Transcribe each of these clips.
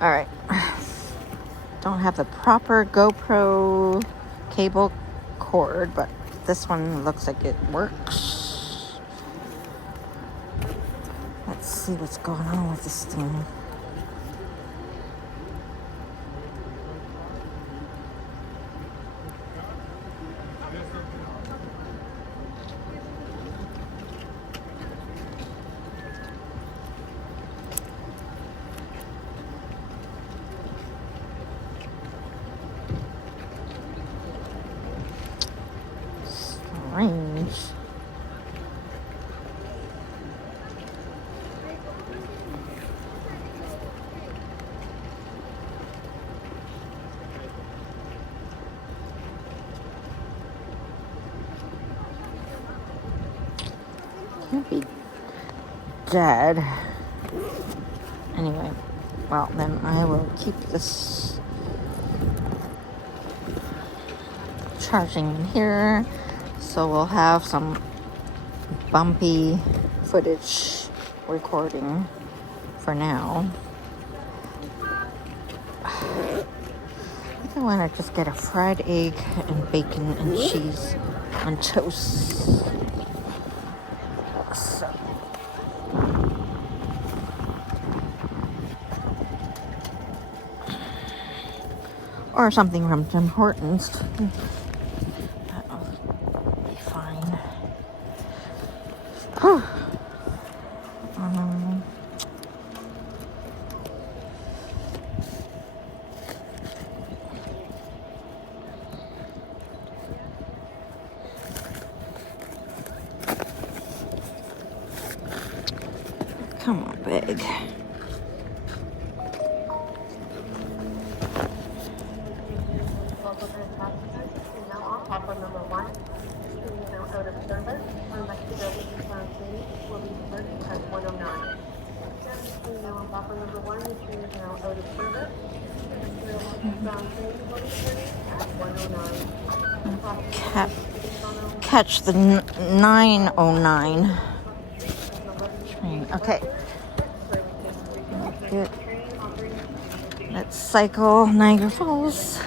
All right. Don't have the proper GoPro cable cord, but this one looks like it works. Let's see what's going on with this thing. Strange. Can't be dead. Anyway, well, then I will keep this charging in here. So we'll have some bumpy footage recording for now. I think I want to just get a fried egg and bacon and cheese on toast. So. Or something from Tim Hortons. That'll be fine. Whew. Come on, big. Hopper number 1 is now out of service. Unless the sound change will be starting at 109. Hopper number 1 is now out of service. Sound change will be starting at 109. Catch the 909 train. Okay. Good. Let's cycle Niagara Falls.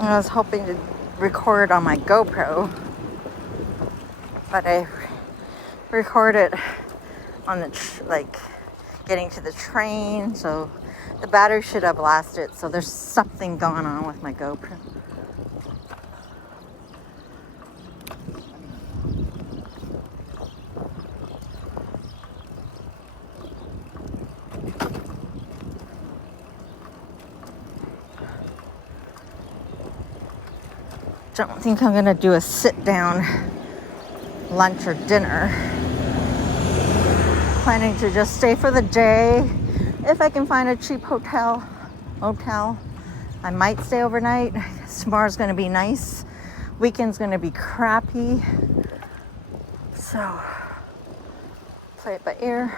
I was hoping to record on my GoPro, but I recorded on the getting to the train, so the battery should have lasted. So there's something going on with my GoPro. Don't think I'm gonna do a sit-down lunch or dinner. Planning to just stay for the day. If I can find a cheap motel, I might stay overnight. Tomorrow's gonna be nice. Weekend's gonna be crappy. So, play it by ear.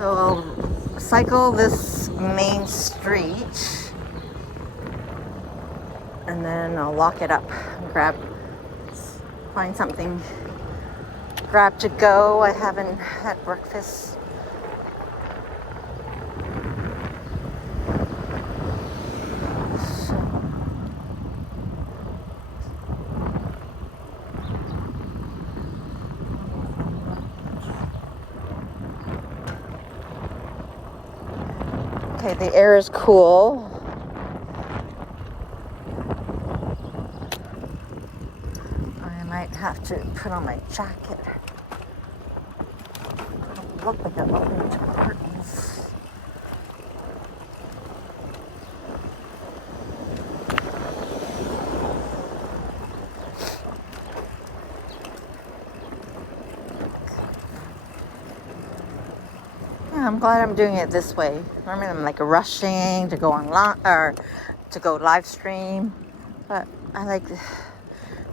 So I'll cycle this main street and then I'll lock it up and find something, grab to go. I haven't had breakfast. Okay, the air is cool. I might have to put on my jacket. It look like it opened curtains. Yeah, I'm glad I'm doing it this way. Normally I'm like rushing to go online or to go live stream, but I like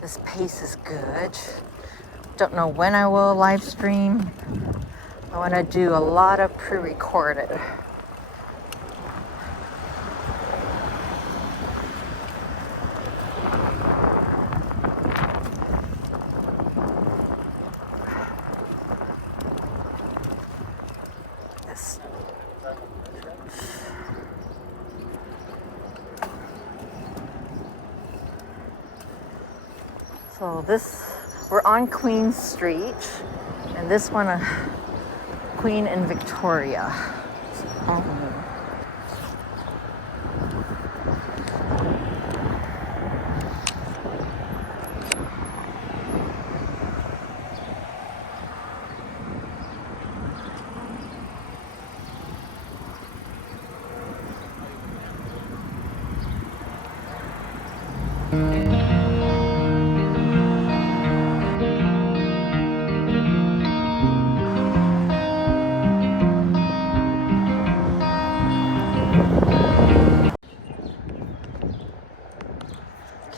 this pace is good. Don't know when I will live stream. I want to do a lot of pre-recorded. Yes. So we're on Queen Street, and this one, Queen and Victoria.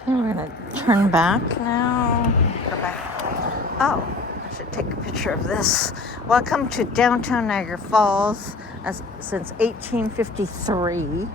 Okay, we're gonna turn back now. Go back. Oh, I should take a picture of this. Welcome to downtown Niagara Falls since 1853.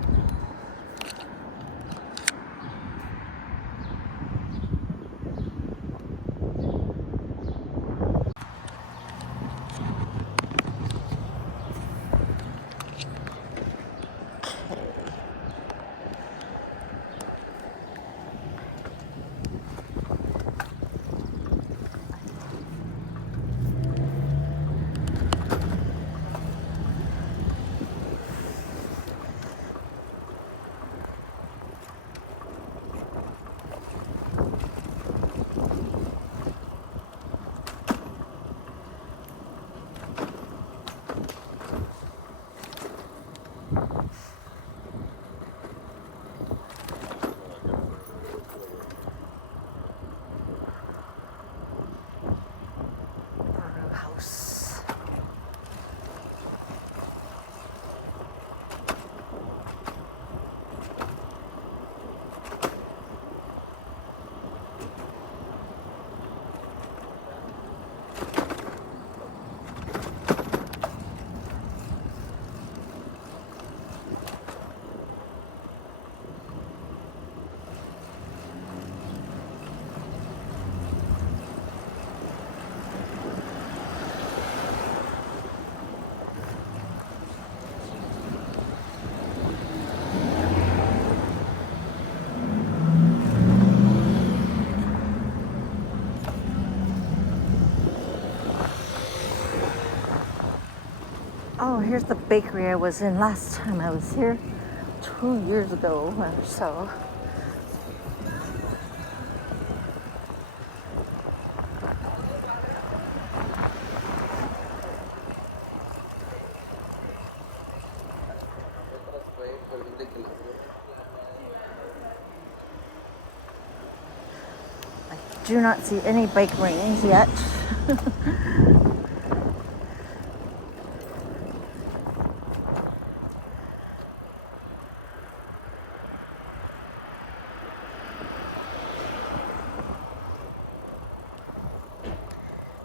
House. Oh, here's the bakery I was in last time I was here 2 years ago or so. I do not see any bike rings yet.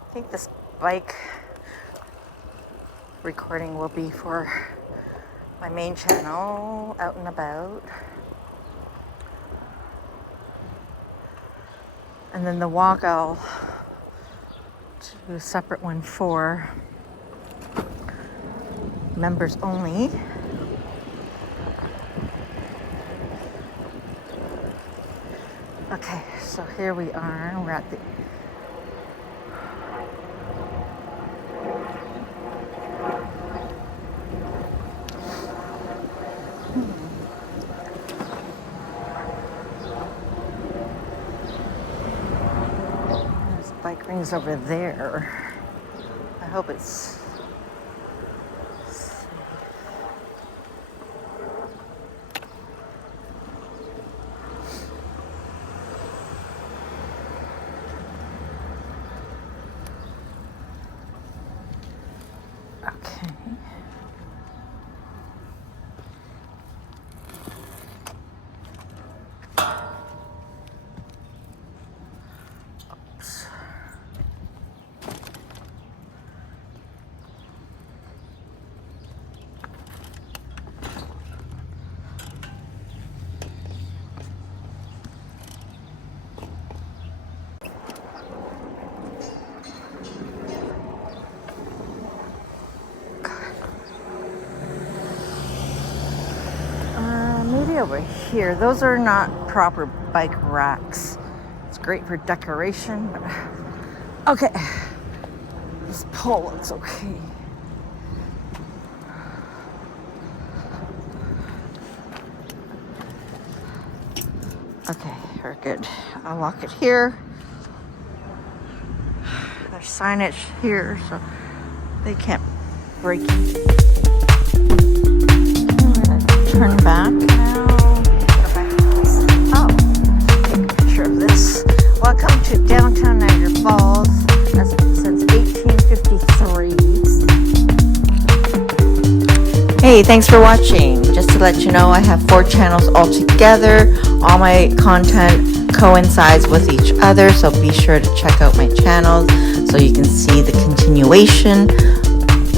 I think this bike recording will be for my main channel, Out and About. And then the walk I'll do a separate one for members only. Okay, so here we are. We're at the there's bike rings over there. I hope it's okay. Oops. Maybe over here. Those are not proper bike racks. It's great for decoration, but okay. This pole looks okay. Okay, we're good. I'll lock it here. There's signage here, so they can't break it. Turn back now. Oh, take a picture of this. Welcome to downtown Niagara Falls. That's since 1853. Hey, thanks for watching. Just to let you know, I have 4 channels altogether. All my content coincides with each other, so be sure to check out my channels so you can see the continuation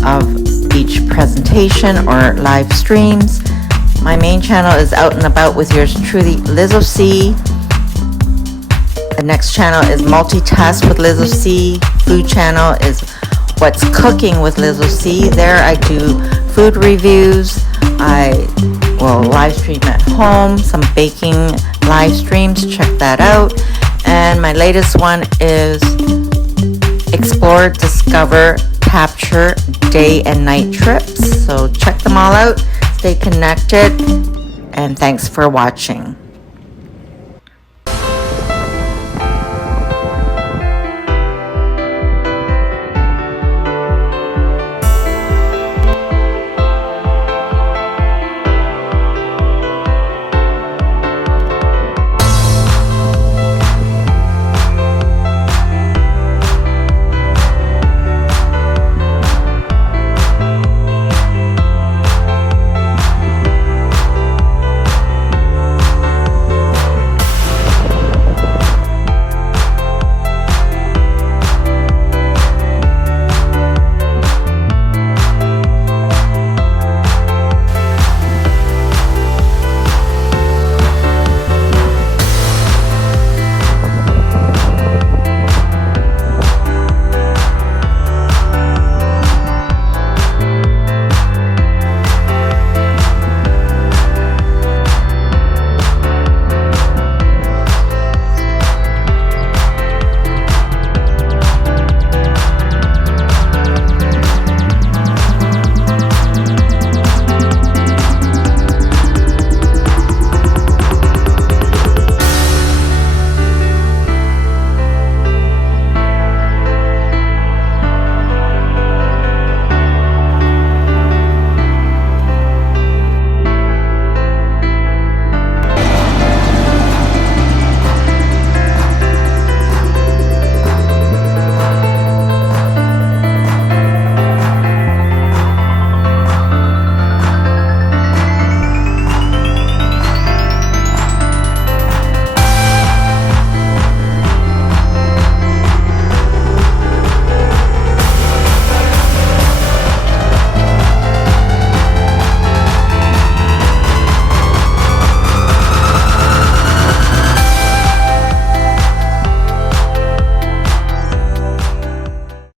of each presentation or live streams. My main channel is Out and About with yours truly, Lizzo C. The next channel is Multitask with Lizzo C. Food channel is What's Cooking with Lizzo C. There I do food reviews. I will live stream at home, some baking live streams. Check that out. And my latest one is Explore, Discover, Capture Day and Night Trips. So check them all out. Stay connected, and thanks for watching.